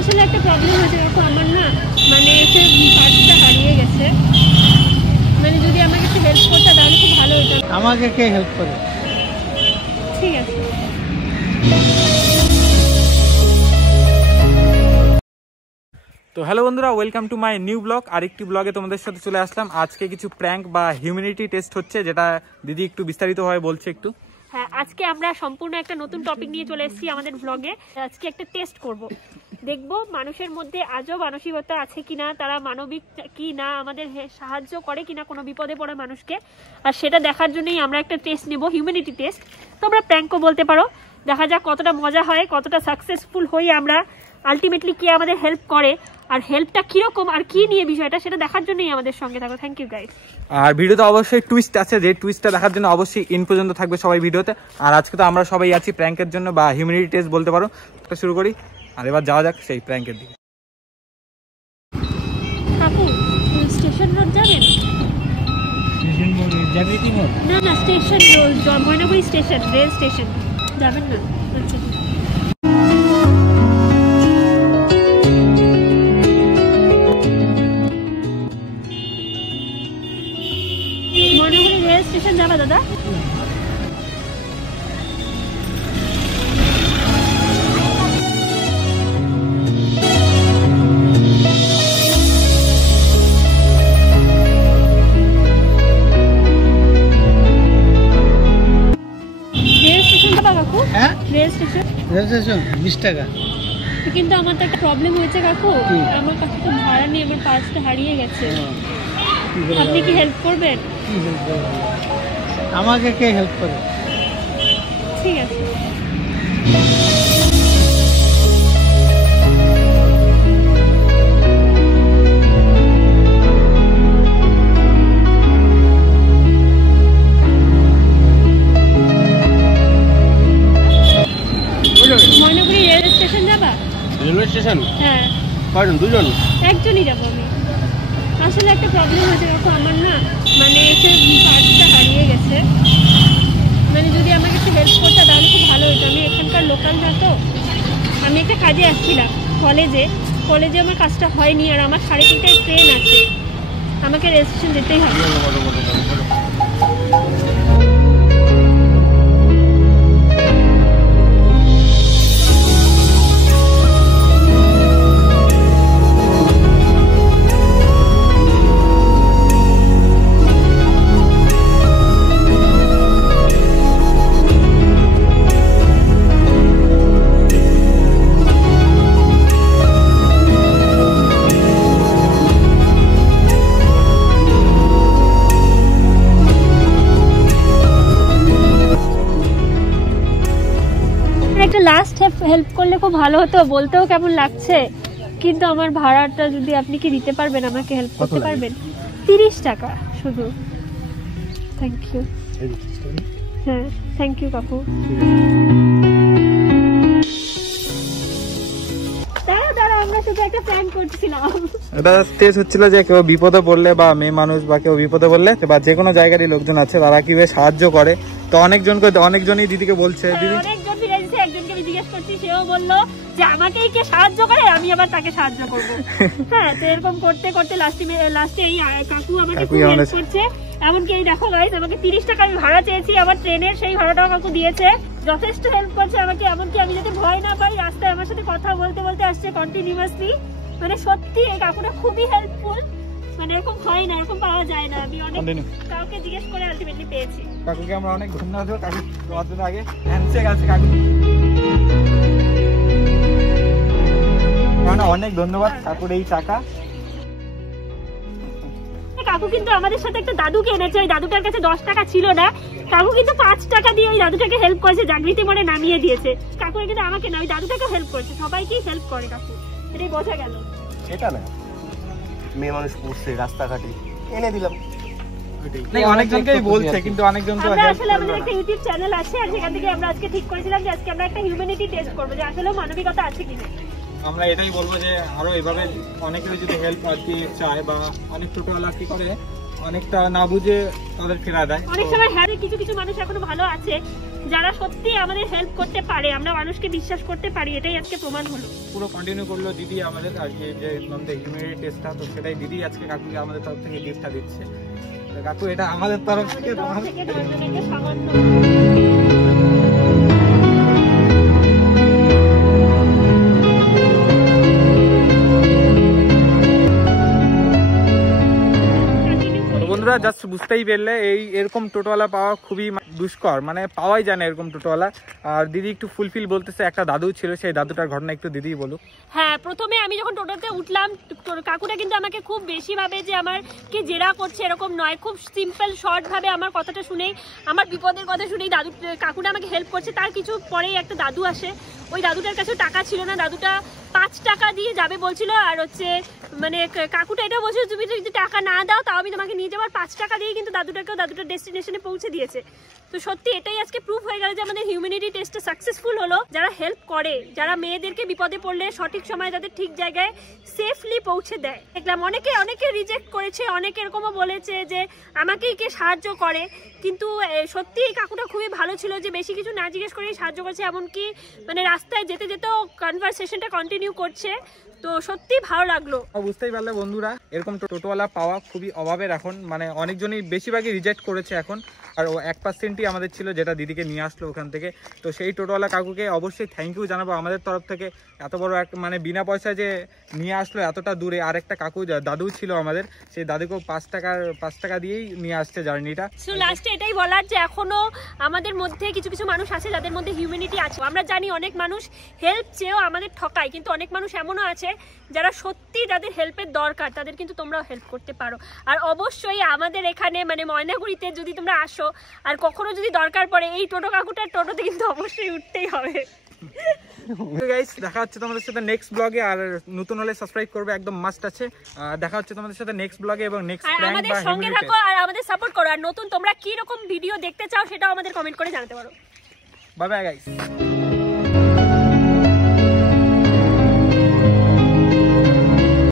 আসলে একটা প্রবলেম হয়েছে কাকু, আমার না মানে এসে পার্সটা হারিয়ে গেছে। মানে যদি আমাকে একটু হেল্প করতে তাহলে খুব ভালো হতো। আমাকে কে হেল্প করে? ঠিক আছে। তো হ্যালো বন্ধুরা, welcome to my new blog. আরেকটি ব্লগে তোমাদের সাথে চলে আসলাম। আজকে কিছু প্র্যাঙ্ক বা হিউম্যানিটি টেস্ট হচ্ছে, যেটা দিদি একটু বিস্তারিতভাবে বলছে একটু। হ্যাঁ, আজকে আমরা সম্পূর্ণ একটা নতুন টপিক নিয়ে চলে এসেছি আমাদের ব্লগে। আজকে একটা টেস্ট করব, দেখব মানুষের মধ্যে আজও মানসিকতা আছে কিনা, তারা মানবিক কি না, আমাদের সাহায্য করে কিনা কোনো বিপদে পড়ে মানুষকে। আর সেটা দেখার জন্যই আমরা একটা টেস্ট নেব, হিউম্যানিটি টেস্ট। তোমরা প্র্যাঙ্কও বলতে পারো। দেখা যাক কতটা মজা হয়, কতটা সাকসেসফুল হই আমরা, আলটিমেটলি কে আমাদের হেল্প করে, আর হেল্পটা কিরকম আর কি নিয়ে বিষয়টা সেটা দেখার জন্যই আমাদের সঙ্গে থাকো। Thank you guys. আর ভিডিওতে অবশ্যই টুইস্ট আছে, যে টুইস্টটা দেখার জন্য অবশ্যই ইন পর্যন্ত থাকবে সবাই ভিডিওতে। আর আজকে তো আমরা সবাই আছি প্র্যাঙ্কের জন্য বা হিউম্যানিটি টেস্ট বলতে পারো। তো শুরু করি, আর এবার যাওয়া যাক সেই প্র্যাঙ্কের দিকে। কাকু, স্টেশন রোড যাবেন? স্টেশন মোড়, জাগৃতি মোড়? না না, station road, Maynaguri station, rail station যাবেন না? আচ্ছা, ময়নাগুড়ি রেল স্টেশন যাবে দাদা? হ্যাঁ, রেল স্টেশন। রেল স্টেশন 20 টাকা। কিন্তু আমার তো একটা প্রবলেম হয়েছে কাকু, আমার কাছে তো ভাড়া নেই, আমার পার্সটা হারিয়ে গেছে। আপনি কি হেল্প করবেন? আমাকে কে হেল্প করে? ঠিক আছে। ময়নাগুড়ি রেল স্টেশন যাবা? Railway station? হ্যাঁ। কয়জন? দুজন? একজনই যাবো আমি। আসলে একটা প্রবলেম হয়েছে কাকু, আমার না মানে এসে পার্সটা হারিয়ে গেছে। মানে যদি আমাকে একটু হেল্প করতে তাহলে খুব ভালো হতো। আমি এখানকার লোকাল না, তো আমি একটা কাজে আসছিলাম কলেজে আমার কাজটা হয়নি, আর আমার 3:30টায় ট্রেন আছে, আমাকে রেল স্টেশন যেতেই হবে। একটা লাস্ট হেল্প করলে খুব ভালো হতো, বলতেও কেমন লাগছে, কিন্তু আমার ভাড়াটা যদি আপনি কি দিতে পারবেন, আমাকে হেল্প করতে পারবেন? 30 টাকা শুধু। Thank you. হ্যাঁ, থ্যাংক ইউ কাকু। এটা স্টেজ হচ্ছিল যে কেউ বিপদে পড়লে বা মেয়ে মানুষ বা কেউ বিপদে পড়লে বা যে কোনো জায়গারই লোকজন আছে তারা কিভাবে সাহায্য করে। তো অনেকজনই দিদিকে বলছে, দিদি একজনকে জিজ্ঞেস করছি, সেও বললো যে আমাকেই কে সাহায্য করে, আমি আবার তাকে সাহায্য করবো। হ্যাঁ, তো এরকম করতে করতে লাস্টে এই কাকু আমাকে খুব হেল্প করছে। এমনকি এই দেখো গাইস, আমাকে 30 টাকা আমি ভাড়া চেয়েছি, আমার ট্রেনের সেই ভাড়াটাও কাকু দিয়েছে, যথেষ্ট হেল্প করছে আমাকে। এমনকি আমি যাতে ভয় না পাই, রাস্তায় আমার সাথে কথা বলতে বলতে আসছে কন্টিনিউয়াসলি। মানে সত্যি এই কাকুটা খুবই হেল্পফুল, মানে এরকম হয় না, এরকম পাওয়া যায় না। আমি অনেক কাউকে জিজ্ঞেস করে আলটিমেটলি পেয়েছি। কাকুকে আমরা অনেক ধন্যবাদ দেব। কাকু তোমার জন্য আগে হ্যান্ডশেক আছে কাকু, অনেক ধন্যবাদ কাকুর এই টাকা। কাকু কিন্তু আমাদের সাথে একটা দাদুকে এনেছে, ওই দাদুটার কাছে 10 টাকা ছিল না, কাকু কিন্তু 5 টাকা দিয়ে ওই দাদুটাকে হেল্প করেছে, জাগৃতি মোড়ে নামিয়ে দিয়েছে। কাকু কিন্তু আমাকে না, ওই দাদুটাকে হেল্প করেছে, সবাইকেই হেল্প করে কাকু, এটাই বোঝা গেল। এটা না, মেয়ে মানুষ পড়ছে রাস্তাঘাটে, এনে দিলাম। অনেকজনকেই বলছে, কিন্তু অনেকজন তো আসলে আমাদের একটা ইউটিউব চ্যানেল আছে, আর সেখান থেকে আমরা আজকে ঠিক করেছিলাম যে আজকে আমরা একটা হিউম্যানিটি টেস্ট করবো, যে আসলে মানবিকতা আছে কিনা। আমরা এটাই বলবো যে আরো এভাবে অনেকেই যদি হেল্প আর কি চায়, বা অনেক ছোটবেলা কি করে অনেকটা না বুঝে তাদের ফেরা দেয়। অনেক সময় হ্যাঁ কিছু কিছু মানুষ এখনো ভালো আছে যারা সত্যি আমাদের হেল্প করতে পারে, আমরা মানুষকে বিশ্বাস করতে পারি, এটাই আজকে প্রমাণ হলো। পুরো কন্টিনিউ করলো দিদি আমাদের আর কি, যে নন্দে হিউম্যানিটি টেস্টটা, তো সেটাই দিদি আজকে কাকুকে আমাদের তরফ থেকে গিফটটা দিচ্ছে। কাকু এটা আমাদের তরফ থেকে সামান্য বন্ধুরা জাস্ট বুঝতেই পারলে এরকম টোটোওয়ালা পাওয়া খুবই দুষ্কর, মানে পাওয়াই যায় না এরকম টোটোওয়ালা। আর দিদি একটু ফুলফিল বলতেছে, একটা দাদু ছিল, সেই দাদুটার ঘটনা একটু দিদি বলুক। হ্যাঁ, প্রথমে আমি যখন টোটোতে উঠলাম কাকুটা কিন্তু আমাকে খুব বেশি ভাবে যে আমার কি জেরা করছে এরকম নয়, খুব সিম্পল শর্ট ভাবে আমার কথাটা শুনেই, আমার বিপদের কথা শুনেই কাকুটা আমাকে হেল্প করছে। তার কিছু পরেই একটা দাদু আসে, ওই দাদুটার কাছে টাকা ছিল না, দাদুটা 5 টাকা দিয়ে যাবে বলছিল। আর হচ্ছে মানে কাকুটা এটা বলছিল তুমি যদি টাকা না দাও তাও আমি তোমাকে নিয়ে যাবো। 5 টাকা দিয়ে কিন্তু দাদুটার ডেস্টিনেশনে পৌঁছে দিয়েছে। তো সত্যি এটাই আজকে প্রুফ হয়ে গেল যে আমাদের হিউম্যানিটি টেস্টটা সাকসেসফুল হলো। যারা হেল্প করে, যারা মেয়েদেরকে বিপদে পড়লে সঠিক সময় তাদের ঠিক জায়গায় সেফলি পৌঁছে দেয়। দেখলাম অনেকে রিজেক্ট করেছে, অনেকে এরকমও বলেছে যে আমাকেই কে সাহায্য করে, কিন্তু সত্যি এই কাকুটা খুবই ভালো ছিল যে বেশি কিছু না জিজ্ঞেস করেই সাহায্য করছে। এমনকি মানে রাস্তায় যেতে যেতেও কনভারসেশনটা কন্টিনিউ করছে। তো সত্যি ভালো লাগলো। বুঝতেই পারলে বন্ধুরা এরকম টোটোওয়ালা পাওয়া খুবই অভাবের এখন, মানে অনেকজনই বেশিরভাগই রিজেক্ট করেছে এখন। আর ও 1%ই আমাদের ছিল যেটা দিদিকে নিয়ে আসলো ওখান থেকে। তো সেই টোটোওয়ালা কাকুকে অবশ্যই থ্যাংক ইউ জানাবো আমাদের তরফ থেকে। এত বড় এক মানে বিনা পয়সায় যে নিয়ে আসলো এতটা দূরে। আর একটা কাকু দাদু ছিল আমাদের, সেই দাদুকেও 5 টাকা দিয়েই নিয়ে আসছে জার্নিটা। সো লাস্টে এটাই বলার যে এখনো আমাদের মধ্যে কিছু কিছু মানুষ আছে যাদের মধ্যে হিউম্যানিটি আছে। আমরা জানি অনেক মানুষ হেল্প চেয়েও আমাদের ঠকায়, কিন্তু অনেক মানুষ এমনও আছে যারা সত্যি যাদের হেল্পের দরকার তাদের কিন্তু তোমরাও হেল্প করতে পারো। আর অবশ্যই আমাদের এখানে মানে ময়নাগুড়িতে যদি তোমরা আসো আর কখনো যদি দরকার পড়ে এই টোটো কাকুটার টোটোতে কিন্তু অবশ্যই উঠতেই হবে। গাইস দেখা হচ্ছে তোমাদের সাথে নেক্সট ব্লগে। আর নতুন হলে সাবস্ক্রাইব করবে, একদম মাস্ট আছে। দেখা হচ্ছে তোমাদের সাথে নেক্সট ব্লগে এবং নেক্সট প্র্যাঙ্ক আমাদের বা সঙ্গে থাকো আর আমাদের সাপোর্ট করো। আর নতুন তোমরা কি রকম ভিডিও দেখতে চাও সেটাও আমাদের কমেন্ট করে জানাতে পারো। Bye bye guys.